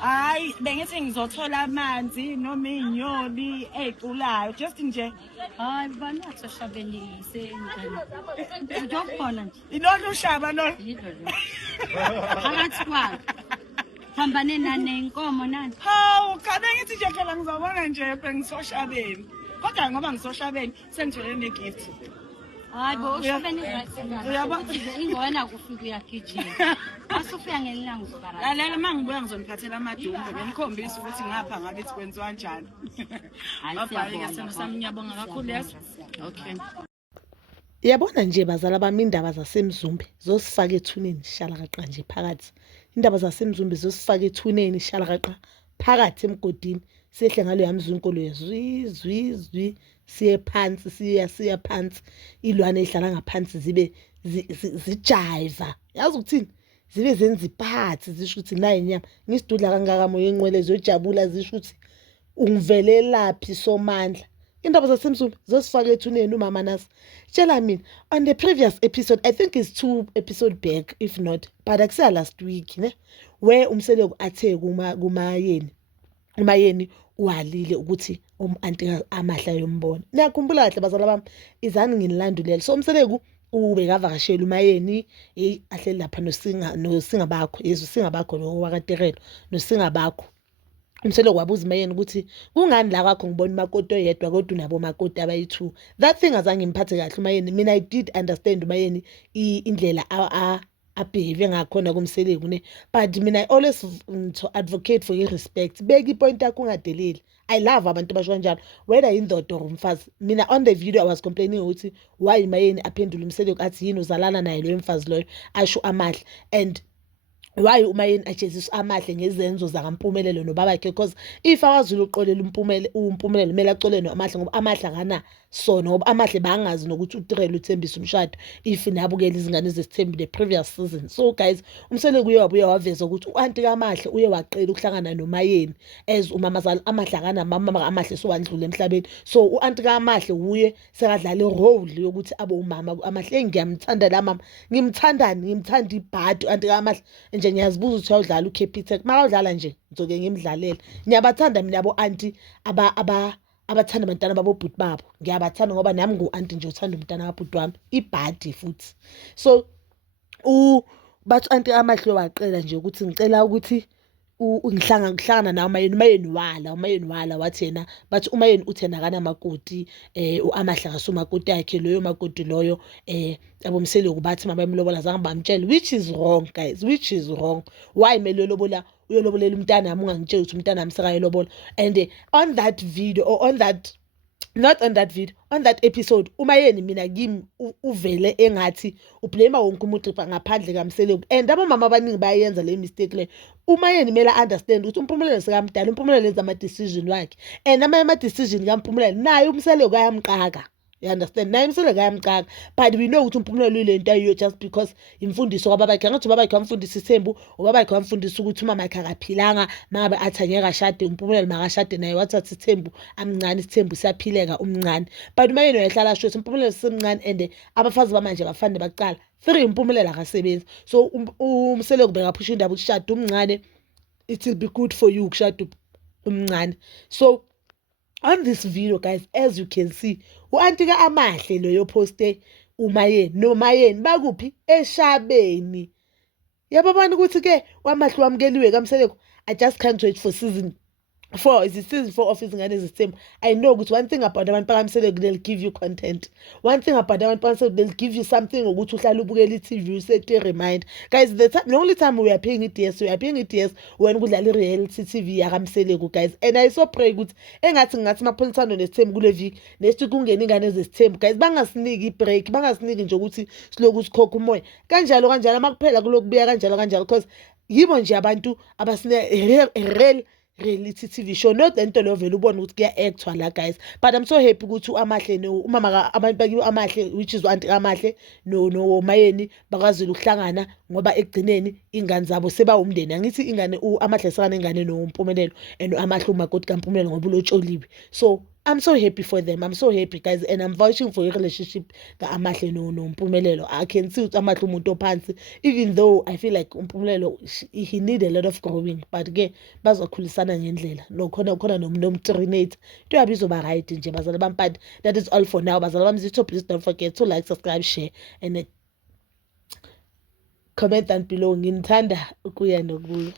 Hayi bengithi ngizothola amanzi noma inyoni eziculayo just nje. Hayi banatho shabeni sengane. Ujokhona nje. Ilona ushaba lo. Phakathi kwalo. Hambane nane inkomo nani? Hawu cha bengithi nje phela ngizobona nje bengisoshabeni. Kodwa ngoba ngisoshabeni sengithole negift. Hayi bo ushabeni right. Uyabona ingona kufika uyagijima. Asufika ngelanga uzobara. Lalela mangibuya ngizoniphathela amadumbe ngimkhombisa ukuthi ngapha ngabe kwenziwa kanjani. Hayi ngesimo sami ngiyabonga kakhulu yes. Okay. Yabona nje bazala bami indaba zasemzumbe zosifaka ethuneni shala qaqa nje phakathi. Indaba zasemzumbe zosifaka ethuneni shala qaqa phakathi emgodini. Sihle ngalo yamzunkolo yezwi siye phansi siya phansi ilwane ehlala ngaphansi zibe zijiva. Yazi ukuthini? Zibe zenza iphathi zisho ukuthi nayi inyama ngisidudla kangaka moya enqwele zojabula zisho ukuthi ungivelelaphi somandla. Indaba zasemzumbe zosifaka ethuneni umama nasi. Tshela mina on the previous episode I think it's 2 episode back if not but akusiya last week ne where umseleko athe umayeni walile ukuthi anti amahla yombona. Niyakhumbula kahle bazala bami izani nginilandulele. So umseleko ubekavakashela umayeni ahleli lapha nosingabakho yezo singabakho lo wakaterelo nosingabakho. Umseleko wabuza umayeni ukuthi kungani la kwakho ngibona imakoti oyedwa kodwa unabo makoti abayi2. That thing azange ngiphathe kahle umayeni. Mina I did understand umayeni indlela abehave ngakhona kumseleko ne but mina I always to advocate for your respect. Beki point yakho ungadeleli. I love abantu basho kanjalo whether indoda or umfazi. Mina on the video I was complaining ukuthi why umayeni aphendula umseleko athi yini uzalana naye lo mfazi loyo asho amahle and why umayeni ajezisa amahle ngezenzo zakampumelelo nobabakhe because if awazulu uqolela umpumelelo kumele acolene amahle ngoba amahle akana sona ngoba amahle bangazi nokuthi uTrell uthembisa umshado if nabukela izingane zesithembu the previous season. So guys umseleko uye wabuya waveza ukuthi uanti kamahle uye waqela ukuhlangana nomayeni as umamazala amahle akana mama amahle so wandlula emhlabeni. So uanti kamahle uye sekadlala irole yokuthi abo umama amahle ngiyamthanda la mama ngimthanda ibhadi anti kamahle nje ngiyazibuza ukuthi awudlala uCapitec makawudlala nje ngizoke ngimdlalela. Ngiyabathanda mina abo auntie abathanda abantwana babo bhuti babo ngiyabathanda ngoba nami ngu-auntie nje uthanda umntana kabhuti wami ibhadi futhi. So bathi auntie amahle waqela nje ukuthi ngicela ukuthi ngihlangana nawe umayeni wala wathi yena bathi umayeni uthena kana makoti uamahle akasomakoti yakhe loyo makoti loyo abomseleko bathi mama emlobola zange bamtshela which is wrong guys which is wrong. Why mele lobola uyolobolela umntana nami ungangitshela ukuthi umntana nami sekayelobola and on that video or on that not on that video on that episode umayeni mina kimi uvele engathi ublame wonke umuntu ngaphandle kamseleko and abamama abaningi bayenza le mistake le. Umayeni mele understand ukuthi umpumelelo sekamdala umpumelelo lenza ama decision wakhe and ama decision kampumelelo naye umseleko ayamqaka. You understand? Naye umseleko ayamqaka but we know ukuthi umpumelelo ilento ayiyo just because imfundiso kwababakhe ngathi babakhe wamfundisa ithembu ubabakhe wamfundisa ukuthi umama yakhe akaphilanga mabe athanyeka ashade umpumelelo makashade naye wathatha ithembu amncane ithembu siyaphileka umncane but umayeni wayehlala shothi umpumelelo semncane and abafazi bamanje bafane baqala 3 umpumelelo akasebenzi. So umseleko bekaphusha indaba ukushada umncane it will be good for you ukushada umncane. So on this video guys as you can see uanti ka amahle loyo poste umayeni nomayeni bakuphi eshabeni. Yababona ukuthi ke wamahle wamkeliwe kamseleko. I just can't wait for season 4 is it season 4 of izingane zesithembu. I know ukuthi one thing about abantu bakamseleko they'll give you content. One thing about abantu bakamseleko they'll give you something ukuthi uhlala ubukela iTV set a remind guys the only time we are paying it yes when kudlala reality TV yakamseleko guys and I so pray ukuthi engathi maphalisano nesithembu kule week next kungena ingane zesithembu guys bangasiniki ibreak bangasiniki nje ukuthi siloku sikhokha umoya kanjalo makuphela kulokubuya kanjalo because yibo nje abantu abasine real reality TV show not into lo vele ubone ukuthi kuya actwa la guys but I'm so happy ukuthi uamahle no umama abantu bakiwe amahle which is anti amahle no mayeni bakazile ukuhlangana ngoba egcineni ingane zabo seba umndeni angithi ingane amahle sekane ingane nompumelelo and amahle umakoti kaMpumelelo ngoba ulotsholiwe. So I'm so happy for them. I'm so happy, guys, and I'm vouching for your relationship ka-Amahle noMpumelelo. I can see ukuthi Amahle umuntu ophansi, even though I feel like uMpumelelo he need a lot of growing, but ke bazokhulisana ngendlela. No khona nomtrinator. Into yabi izoba right nje bazala bami, but that is all for now. Bazala bami, Zitho, please don't forget to like, subscribe, share, and comment down below. Nginithanda ukuya nokubuya.